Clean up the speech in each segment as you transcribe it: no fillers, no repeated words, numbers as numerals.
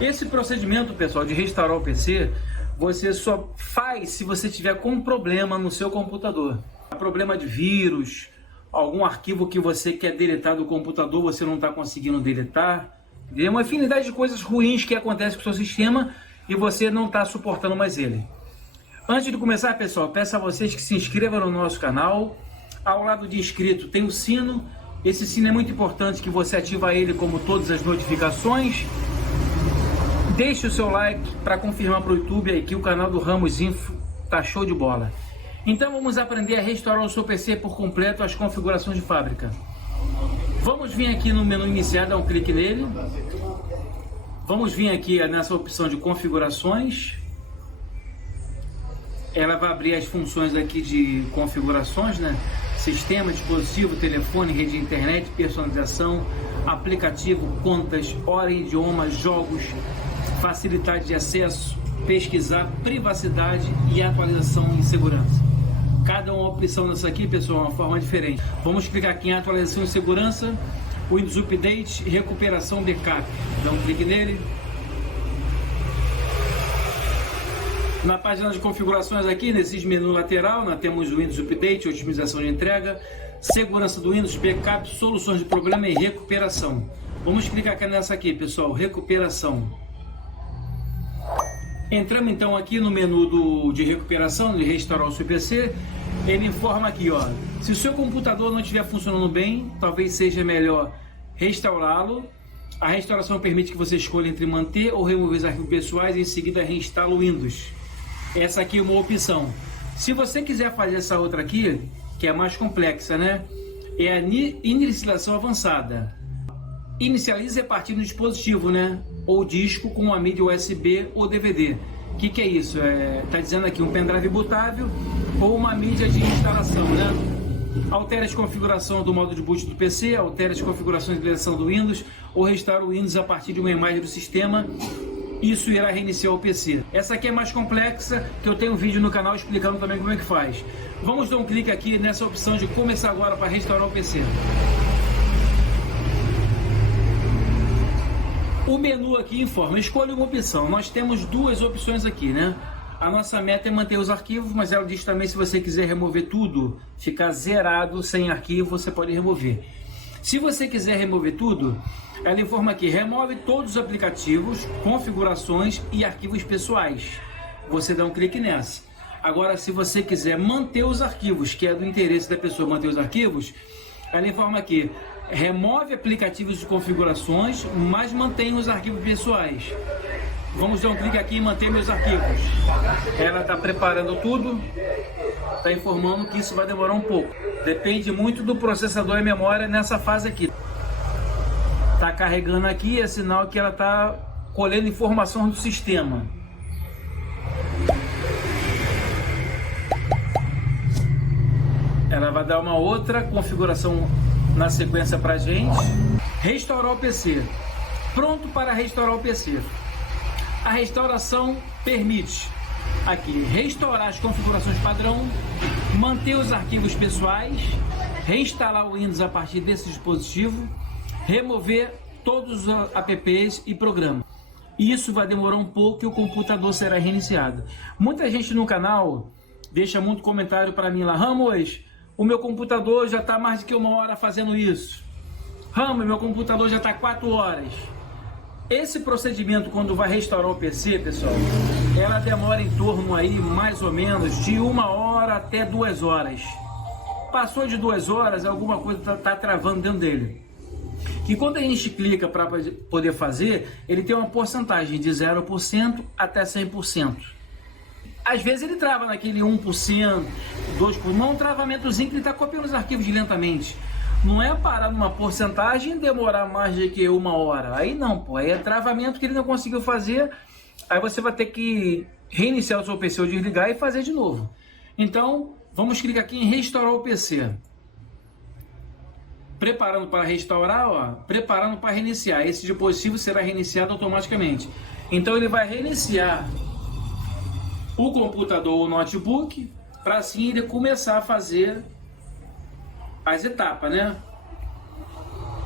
Esse procedimento, pessoal, de restaurar o PC, você só faz se você tiver com um problema no seu computador. Problema de vírus, algum arquivo que você quer deletar do computador, você não está conseguindo deletar. Tem uma infinidade de coisas ruins que acontecem com o seu sistema e você não está suportando mais ele. Antes de começar, pessoal, peço a vocês que se inscrevam no nosso canal. Ao lado de inscrito tem o sino. Esse sino é muito importante que você ativa ele como todas as notificações. Deixe o seu like para confirmar para o YouTube aí que o canal do Ramos Info tá show de bola. Então vamos aprender a restaurar o seu PC por completo, as configurações de fábrica. Vamos vir aqui no menu iniciar, dar um clique nele. Vamos vir aqui nessa opção de configurações. Ela vai abrir as funções aqui de configurações, né? Sistema, dispositivo, telefone, rede de internet, personalização, aplicativo, contas, hora e idioma, jogos, facilidade de acesso, pesquisar, privacidade e atualização e segurança. Cada uma opção dessa aqui, pessoal, é uma forma diferente. Vamos clicar aqui em atualização e segurança, Windows Update, recuperação, backup. Dá um clique nele. Na página de configurações aqui, nesse menu lateral, nós temos o Windows Update, otimização de entrega, segurança do Windows, backup, soluções de problema e recuperação. Vamos clicar aqui nessa aqui, pessoal, recuperação. Entramos então aqui no menu de recuperação, de restaurar o seu PC. Ele informa aqui, ó, se o seu computador não estiver funcionando bem, talvez seja melhor restaurá-lo. A restauração permite que você escolha entre manter ou remover os arquivos pessoais e em seguida reinstala o Windows. Essa aqui é uma opção. Se você quiser fazer essa outra aqui, que é mais complexa, né? É a inicialização avançada. Inicialize a partir do dispositivo, né? Ou disco com uma mídia USB ou DVD. O que é isso? Tá dizendo aqui um pendrive bootável ou uma mídia de instalação, né? Altere a configuração do modo de boot do PC, altere as configurações de ligação do Windows ou restaure o Windows a partir de uma imagem do sistema. Isso irá reiniciar o PC. Essa aqui é mais complexa, que eu tenho um vídeo no canal explicando também como é que faz. Vamos dar um clique aqui nessa opção de começar agora para restaurar o PC. O menu aqui informa, escolha uma opção. Nós temos duas opções aqui, né? A nossa meta é manter os arquivos, mas ela diz também se você quiser remover tudo, ficar zerado sem arquivo, você pode remover. Se você quiser remover tudo, ela informa aqui, remove todos os aplicativos, configurações e arquivos pessoais. Você dá um clique nessa. Agora, se você quiser manter os arquivos, que é do interesse da pessoa manter os arquivos, ela informa aqui, remove aplicativos de configurações, mas mantém os arquivos pessoais. Vamos dar um clique aqui em manter meus arquivos. Ela está preparando tudo, está informando que isso vai demorar um pouco. Depende muito do processador e memória nessa fase aqui. Está carregando aqui, é sinal que ela está colhendo informação do sistema. Ela vai dar uma outra configuração na sequência para a gente. Restaurar o PC. Pronto para restaurar o PC. A restauração permite aqui restaurar as configurações padrão, manter os arquivos pessoais, reinstalar o Windows a partir desse dispositivo, remover todos os apps e programas. Isso vai demorar um pouco e o computador será reiniciado. Muita gente no canal deixa muito comentário para mim lá, Ramos, o meu computador já está mais do que 1 hora fazendo isso. Ramos, meu computador já está 4 horas. Esse procedimento, quando vai restaurar o PC, pessoal, ela demora em torno aí, mais ou menos, de 1 hora até 2 horas. Passou de 2 horas, alguma coisa está travando dentro dele. E quando a gente clica para poder fazer, ele tem uma porcentagem de 0% até 100%. Às vezes ele trava naquele 1%, 2%, não é um travamentozinho que ele está copiando os arquivos lentamente. Não é parar numa porcentagem e demorar mais de que 1 hora. Aí não, pô. Aí é travamento que ele não conseguiu fazer. Aí você vai ter que reiniciar o seu PC ou desligar e fazer de novo. Então, vamos clicar aqui em restaurar o PC. Preparando para restaurar, ó. Preparando para reiniciar. Esse dispositivo será reiniciado automaticamente. Então ele vai reiniciar o computador ou notebook para assim ele começar a fazer as etapas, né?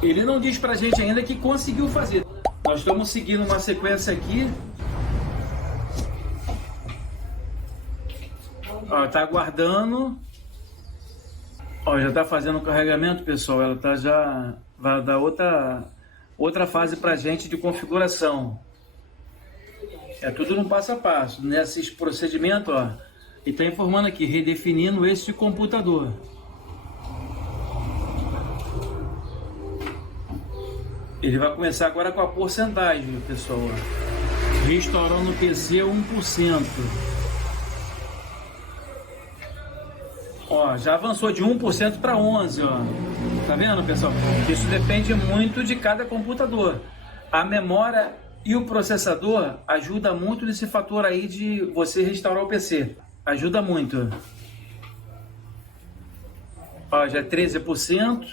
Ele não diz pra gente ainda que conseguiu fazer. Nós estamos seguindo uma sequência aqui. Ó, tá aguardando. Ó, já tá fazendo o carregamento, pessoal. Ela tá já vai dar outra fase pra gente de configuração. É tudo no passo a passo. Nesses procedimentos, ó, e tá informando aqui, redefinindo esse computador. Ele vai começar agora com a porcentagem, pessoal. Restaurando o PC 1%. Ó, já avançou de 1% para 11%, ó. Tá vendo, pessoal? Isso depende muito de cada computador. A memória e o processador ajuda muito nesse fator aí de você restaurar o PC. Ajuda muito. Ó, já é 13%.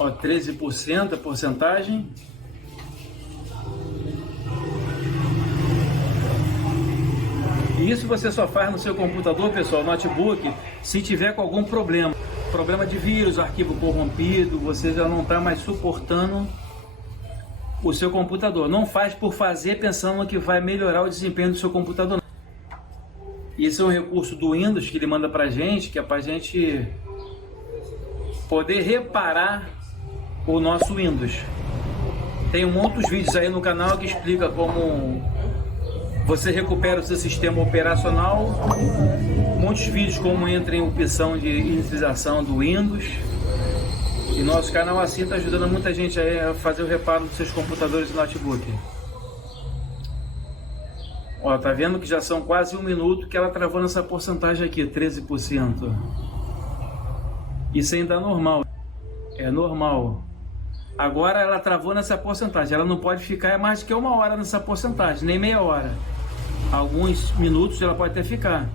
Ó, 13% a porcentagem. E isso você só faz no seu computador, pessoal, notebook, se tiver com algum problema. Problema de vírus, arquivo corrompido, você já não está mais suportando o seu computador. Não faz por fazer pensando que vai melhorar o desempenho do seu computador. Isso é um recurso do Windows que ele manda pra gente, que é pra gente poder reparar o nosso Windows. Tem muitos vídeos aí no canal que explica como você recupera o seu sistema operacional. Muitos vídeos como entra em opção de inicialização do Windows. E nosso canal assim está ajudando muita gente aí a fazer o reparo dos seus computadores e notebook. Ó, tá vendo que já são quase 1 minuto que ela travou nessa porcentagem aqui, 13%. Isso ainda é normal. É normal. Agora ela travou nessa porcentagem. Ela não pode ficar mais do que 1 hora nessa porcentagem, nem meia hora. Alguns minutos ela pode até ficar.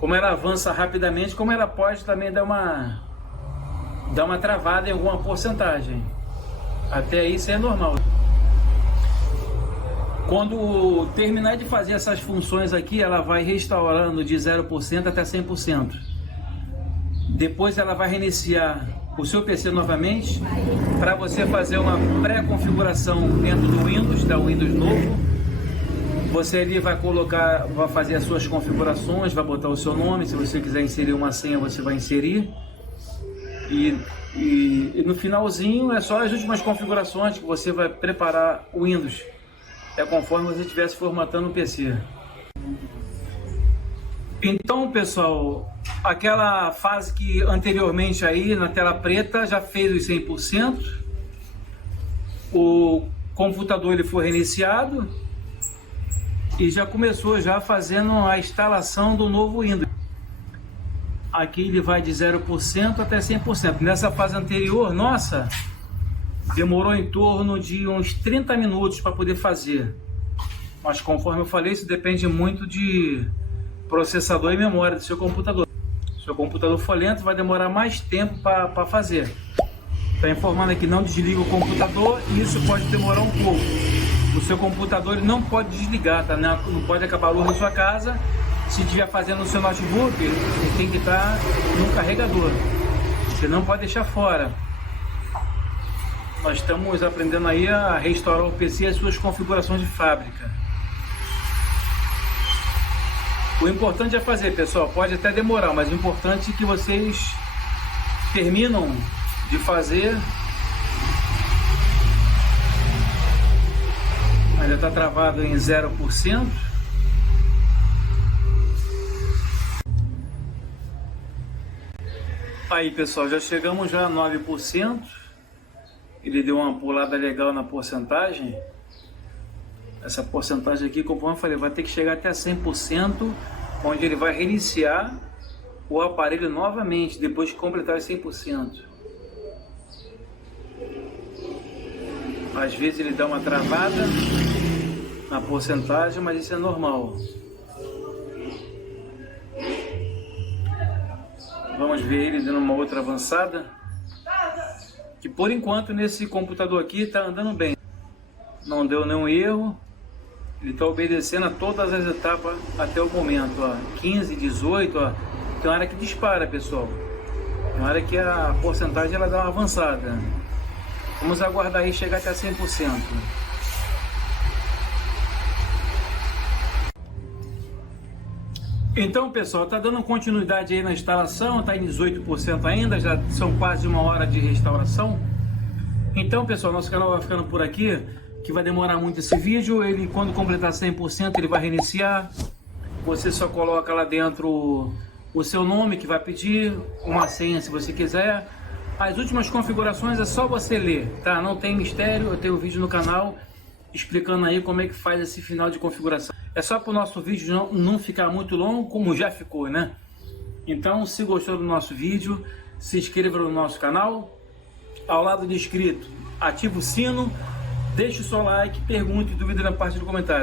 Como ela avança rapidamente, como ela pode também dar uma travada em alguma porcentagem. Até isso é normal. Quando terminar de fazer essas funções aqui, ela vai restaurando de 0% até 100%. Depois ela vai reiniciar o seu PC novamente para você fazer uma pré-configuração dentro do Windows, da Windows novo. Você ali vai fazer as suas configurações, vai botar o seu nome, se você quiser inserir uma senha você vai inserir. E no finalzinho é só as últimas configurações que você vai preparar o Windows. É conforme você estivesse formatando o PC. Então, pessoal, aquela fase que anteriormente aí na tela preta já fez os 100%. O computador ele foi reiniciado e já começou já fazendo a instalação do novo Windows. Aqui ele vai de 0% até 100%. Nessa fase anterior, nossa, demorou em torno de uns 30 minutos para poder fazer. Mas conforme eu falei, isso depende muito de processador e memória do seu computador. Se o seu computador for lento, vai demorar mais tempo para fazer. Está informando aqui, não desliga o computador e isso pode demorar um pouco. O seu computador ele não pode desligar, tá? Não pode acabar a luz na sua casa. Se estiver fazendo no seu notebook, ele tem que estar no carregador. Você não pode deixar fora. Nós estamos aprendendo aí a restaurar o PC e as suas configurações de fábrica. O importante é fazer, pessoal. Pode até demorar, mas o importante é que vocês terminam de fazer. Ainda está travado em 0%. Aí, pessoal, já chegamos já a 9%. Ele deu uma pulada legal na porcentagem. Essa porcentagem aqui, como eu falei, vai ter que chegar até 100%, onde ele vai reiniciar o aparelho novamente, depois de completar os 100%. Às vezes ele dá uma travada na porcentagem, mas isso é normal. Vamos ver ele dando uma outra avançada. Que por enquanto nesse computador aqui está andando bem. Não deu nenhum erro. Ele está obedecendo a todas as etapas até o momento. Ó. 15, 18, ó, tem hora que dispara, pessoal. Tem hora que a porcentagem ela dá uma avançada. Vamos aguardar aí chegar até 100%. Então, pessoal, está dando continuidade aí na instalação, está em 18% ainda, já são quase 1 hora de restauração. Então, pessoal, nosso canal vai ficando por aqui, que vai demorar muito esse vídeo. Ele, quando completar 100%, ele vai reiniciar. Você só coloca lá dentro o seu nome que vai pedir, uma senha se você quiser. As últimas configurações é só você ler, tá? Não tem mistério, eu tenho um vídeo no canal explicando aí como é que faz esse final de configuração. É só para o nosso vídeo não ficar muito longo, como já ficou, né? Então, se gostou do nosso vídeo, se inscreva no nosso canal. Ao lado de inscrito, ativa o sino, deixe o seu like, pergunte e dúvida na parte do comentário.